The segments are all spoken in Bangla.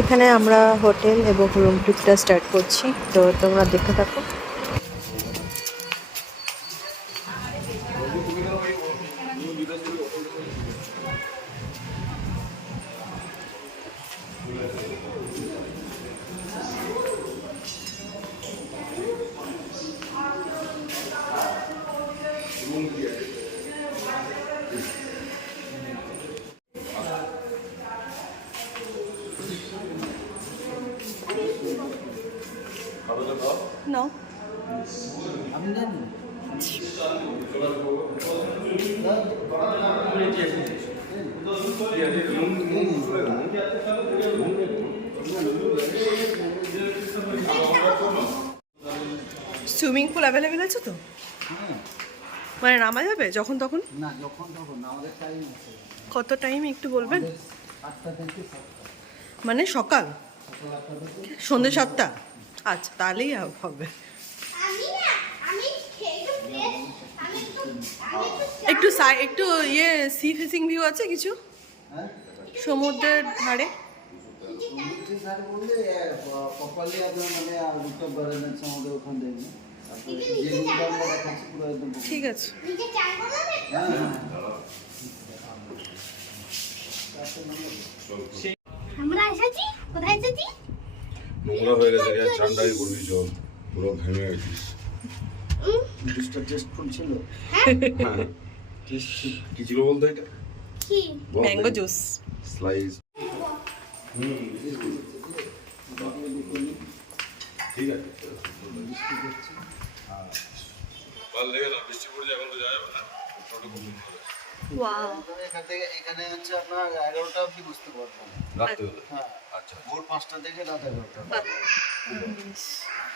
এখানে আমরা হোটেল এবং রুম টুরটা স্টার্ট করছি, তো তোমরা দেখতে থাকো। No. সুইমিং পুল অ্যাভেলেবেল আছে তো? মানে নামা যাবে যখন তখন? না, যখন তখন না, আমাদের টাইম আছে। কত টাইম একটু বলবেন? 8টা থেকে 7টা। মানে সকাল সকাল 8টা থেকে সন্ধ্যে 7টা? আচ্ছা, তাহলেই হবে। একটু একটু ইয়ে সি ফেসিং ভিউ আছে কিছু হ্যাঁ, সমুদ্রের ধারে? সমুদ্রের ধারে বললে প্রপারলি আপনার মানে রুটটা গার্ডেন আছে আমাদের ওখান থেকে। তারপরে যে রুটটা আমরা দেখাচ্ছি পুরো একদম ঠিক আছে। হ্যাঁ হ্যাঁ। আমরা এসেছি, কোথায় এসেছি? নোংরা হয়ে গেছে, আর ঠান্ডায় করবি জল, পুরো ঘেমে গেছিস। জুসটা টেস্ট ছিল। হ্যাঁ, কি ছিল বলতো এটা? কি? Mango juice. স্লাইস। ঠিক আছে। ভালো লেগে না, বৃষ্টি পড়ছে, এখন তো যাবে না। ওয়াও, এখান থেকে এখানে হচ্ছে আপনার 11টা অবধি বুঝতে পারবেন। রাত্রে হ্যাঁ, আচ্ছা, ভোর 5টা থেকে রাত 11টা।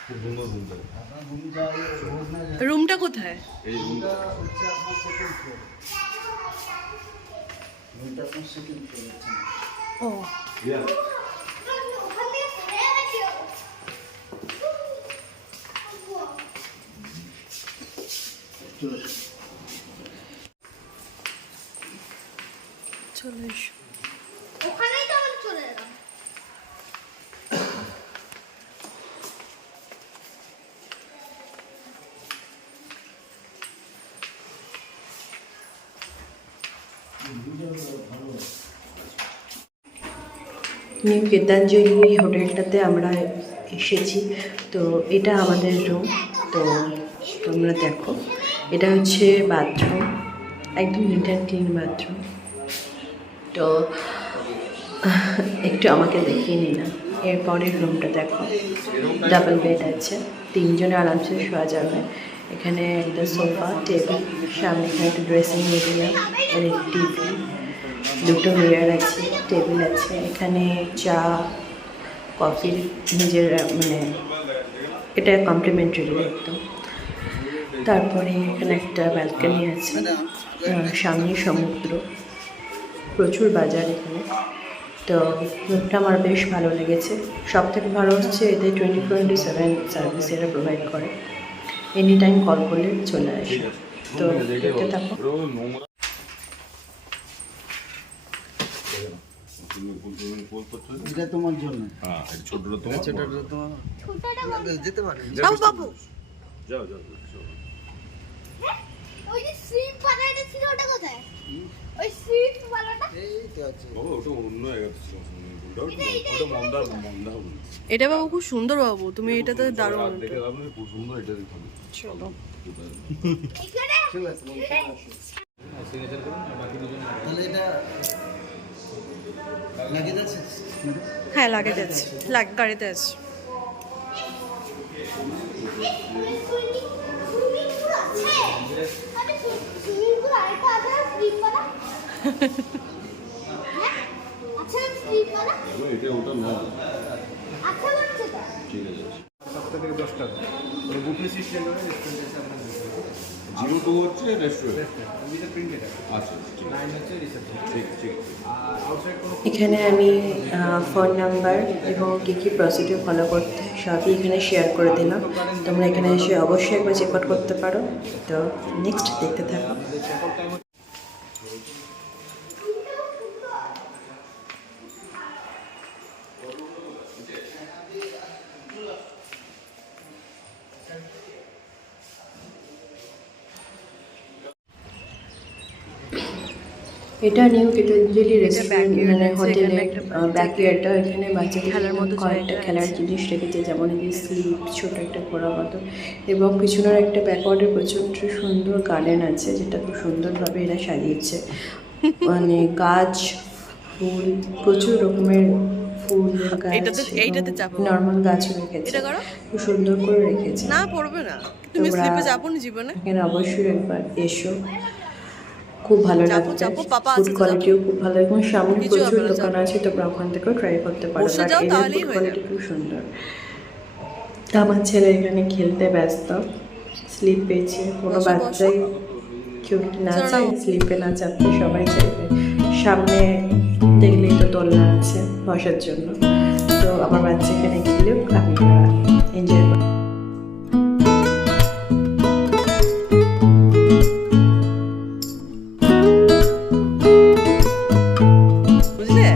খুব সুন্দর রুমটা। আপনার রুম যাই রোজ না যায়। রুমটা কোথায়? এই রুমটা হচ্ছে আপনার সেকেন্ড ফ্লোর। রুমটা আপনার সেকেন্ড ফ্লোর আছে। ও, ইয়া ওখানে ঘুরে গেছো। চলে এসো। ওখানেই তো আমরা চলে এলাম। নিউ গীতাঞ্জলি হোটেলটাতে আমরা এসেছি, তো এটা আমাদের রুম। তো তোমরা দেখো, এটা হচ্ছে বাথরুম, একদম নিট অ্যান্ড ক্লিন বাথরুম। তো একটু আমাকে দেখিয়ে নি না। এরপরের রুমটা দেখো, ডাবল বেড আছে, 3 জনে আরামসে শোয়া যাবে। এখানে একটা সোফা, টেবিল, সামনে এখানে একটা ড্রেসিং এরিয়া, টিভি, 2টো মিরর আছে, টেবিল আছে। এখানে চা কফির নিজের মানে এটা কমপ্লিমেন্টারি একদম। তারপরে এখানে একটা ব্যালকনি আছে, সামনে সমুদ্র, প্রচুর বাজার এখানে। তো রুমটা আমার বেশ ভালো লেগেছে। সব থেকে ভালো হচ্ছে এদের 24/7 সার্ভিস এরা প্রোভাইড করে, এনি টাইম কল করলে চলে আসে। তো দেখতে থাকো। এটা তোমার জন্য। হ্যাঁ, এই ছোটটা তোমার। ছোটটা তোমার। ছোটটা বল। যেতে পারেন। বাবু বাবু, যাও যাও। ওই যে স্লিপ বালাটা ছিল ওটা কোথায়? ওই স্লিপ বালাটা? এই তো আছে। ও, ওটা অন্য জায়গাতে ছিল। ওটা মন্দার হবে। এটা বাবু খুব সুন্দর বাবু, তুমি এটাতে দারুণ। দেখে লাভ নেই, খুব সুন্দর এটা দেখুন। চলো। এখানে ঠিক আছে, তাহলে এটা লাগিয়ে যাচ্ছে। হ্যাঁ, লাগে যাচ্ছে, গাড়িতে আছে। সুইমিং পুল আছে। আরে সুইমিং পুল আরেকটা আছে স্লিপ বালা? হ্যাঁ? আচ্ছা স্লিপ বালা? এটা ওটা না। আচ্ছা লাগছে তো? ঠিক আছে। 7টা থেকে 10টা বুফে সিস্টেম করে রেস্টুরেন্ট আছে আপনার। 02 হচ্ছে রেস্টুরেন্ট। উইথ প্রিন্টেড আচ্ছা, ঠিক আছে। 9 হচ্ছে রিসেপশন। ঠিক ঠিক। আর আউটসাইড কোনো এখানে আমি ফোন নাম্বার এবং কী কী প্রসিডিউর ফলো করতে সবই এখানে শেয়ার করে দিলাম। তোমরা এখানে এসে অবশ্যই একবার চেক আউট করতে পারো। তো নেক্সট দেখতে থাকো। চেকআউট টাইম এটা নিউ গীতাঞ্জলি রেস্টুরেন্ট backyard মানে আছে, হোটেলের এখানে একটা বাচ্চাদের ব্যাকইয়ার্ডটা। এখানে বাচ্চাদের খেলার মতো কয়েকটা জায়গা খেলার আছে। জিনিস রেখেছে, যেমন এই যে স্লিপ, ছোট একটা ঘোড়া মতো, এবং পিছনের একটা ব্যাকওয়ার্ডে প্রচণ্ড সুন্দর গার্ডেন আছে, যেটা খুব সুন্দরভাবে এরা সাজিয়েছে। মানে গাছ, ফুল, প্রচুর রকমের ফুল গাছ, এইটাতে চাপো। নর্মাল গাছও রেখেছে, এটা করো। খুব সুন্দর করে রেখেছে। না পড়বে না, তুমি তোমরা স্লিপে যাবো না জীবনে। এখানে অবশ্যই একবার এসো, খুব ভালো চাপো, লাগবে। চাপো, পাপা ফুড আছে তো, কোয়ালিটিও খুব ভালো, এবং সামনে কিছু হবে প্রচুর না, দোকান চাপো। আছে, তোমরা ওখান থেকেও ট্রাই করতে পারো। বসে বাট যাও, এদের তাহলেই ফুড হয়ে কোয়ালিটি যাবে। খুব সুন্দর। তা আমার ছেলে এখানে খেলতে ব্যস্ত, স্লিপ পেয়েছে। কোনো বসো, বাচ্চাই কেউ না চলো। চায় স্লিপে না চাপতে, সবাই চাইবে। সামনে দেখলেই তো দোলনা আছে বসার জন্য, তো আমার বাচ্চা এখানে খেলেও আমি এনজয় করি। বুঝলে?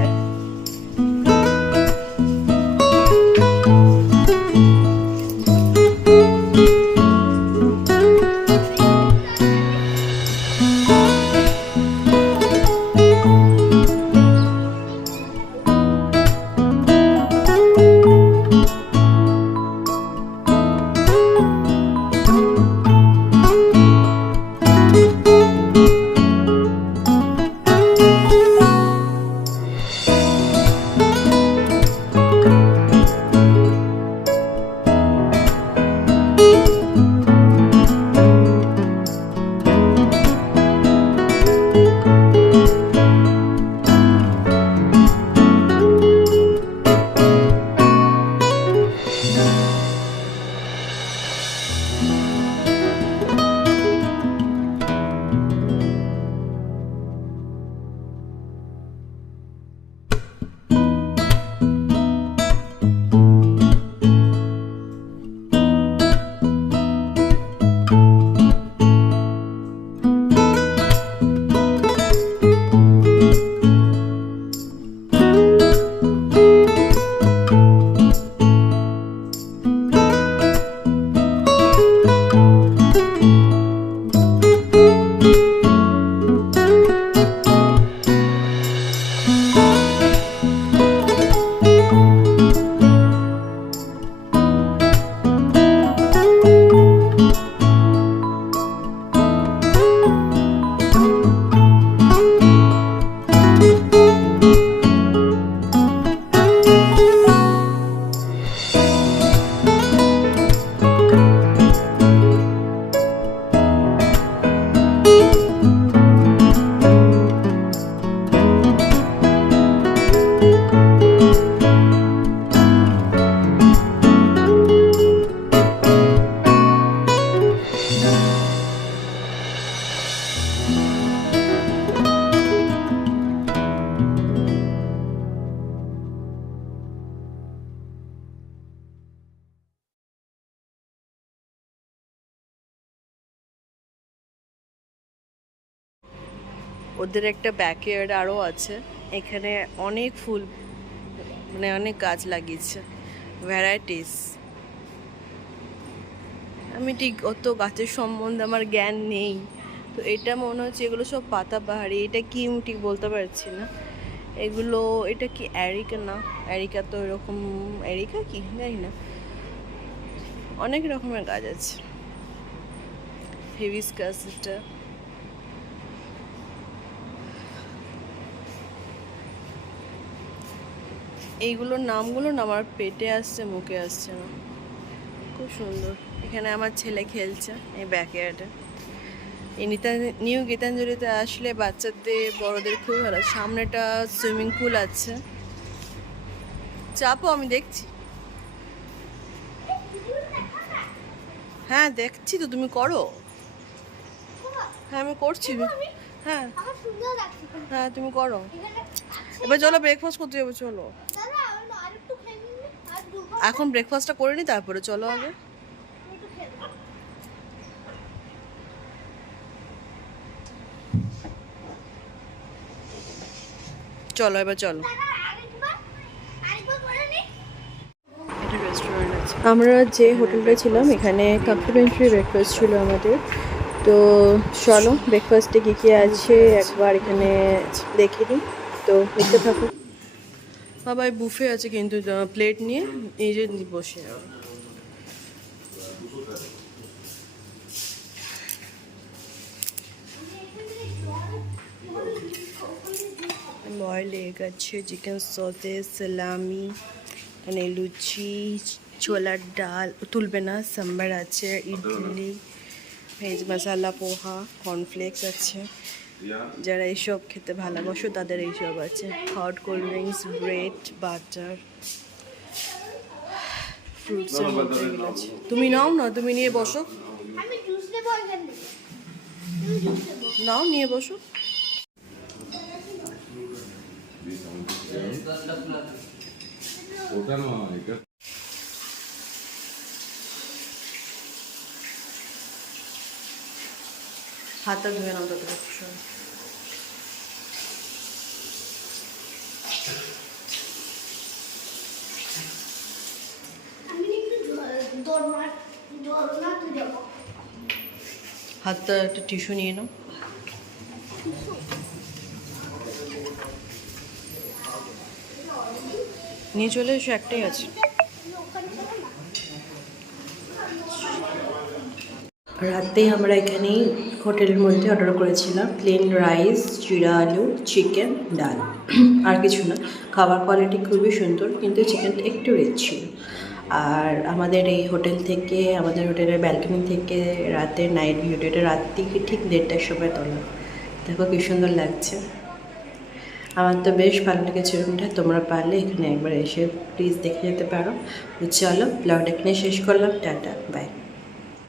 ওদের একটা ব্যাকইয়ার্ড আরও আছে, এখানে অনেক ফুল, মানে অনেক গাছ লাগিয়েছে, ভ্যারাইটিস। আমি ঠিক অত গাছের সম্বন্ধে আমার জ্ঞান নেই, তো এটা মনে হচ্ছে এগুলো সব পাতাবাহারি। এটা কি আমি ঠিক বলতে পারছি না। এগুলো, এটা কি অ্যারিকা? না, অ্যারিকা তো এরকম, অ্যারিকা কি জানি না। অনেক রকমের গাছ আছে, হিবিস্কাস এটা। এইগুলোর নামগুলো না আমার পেটে আসছে, মুখে আসছে না। খুব সুন্দর। এখানে আমার ছেলে খেলছে এই ব্যাকইয়ার্ডে। এই নিউ গীতাঞ্জলিতে আসলে বাচ্চাদের বড়দের খুবই ভালো। সামনেটা সুইমিং পুল আছে, চাপো, আমি দেখছি। হ্যাঁ দেখছি তো, তুমি করো। হ্যাঁ আমি করছি। হ্যাঁ আমার সুন্দর লাগছে। হ্যাঁ তুমি করো। এখানে আছে। এবার চলো ব্রেকফাস্ট করতে যাবো, চলো। দাদা আর একটু খেয়ে নিন, আর দুটো এখন ব্রেকফাস্টটা করে নি, তারপরে চলো আগে। একটু খেয়ে নাও। চলো এবার চলো। দাদা আরেকবার করে নিন। এটা রেস্টুরেন্ট আছে। আমরা যে হোটেলটা ছিলাম এখানে কমপ্লিমেন্টারি ব্রেকফাস্ট ছিল আমাদের, তো চলো ব্রেকফাস্টে কী কী আছে একবার এখানে দেখে নিই, তো দেখতে থাকো। বাবা বুফে আছে কিন্তু প্লেট নিয়ে নিজে বসে যাও। বয়েল এগ আছে, চিকেন সসেস, সালামি, এখানে লুচি, ছোলার ডাল তুলবে না, সাম্বার আছে, ইডলি, ভেজ মশালা, পোহা, কর্নফ্লেক্স আছে। যারা এইসব খেতে ভালোবাসো তাদের এইসব আছে। Hot cold drinks, bread, butter, ফ্রুটসের মধ্যে এগুলো আছে। তুমি নাও না, তুমি নিয়ে বসো, আমি জুস নেবো এখান থেকে। তুমি জুস নেবো। নাও নিয়ে বসো। ওটা নয়, এটা হাতটা ধুয়ে নাও তত। আমি একটু দরনাতে যাবো। হাতটা একটা টিস্যু নিয়ে নাও। নিয়ে চলে এসো, একটাই আছে। রাতেই আমরা এখানেই হোটেলের মধ্যে অর্ডার করেছিলাম প্লেন রাইস, জিরা আলু, চিকেন, ডাল, আর কিছু না। খাবার কোয়ালিটি খুবই সুন্দর, কিন্তু চিকেনটা একটু রিচ ছিল। আর আমাদের এই হোটেল থেকে, আমাদের হোটেলের ব্যালকনি থেকে রাতের নাইট ভিউটা, এটা রাত থেকে ঠিক 1:30টার সময় তোলা। দেখো কি সুন্দর লাগছে। আমার তো বেশ ভালো লেগেছে রুমটা। তোমরা পারলে এখানে একবার এসে প্লিজ দেখে যেতে পারো। তো চলো ব্লগটা এখানে শেষ করলাম। Tata, by.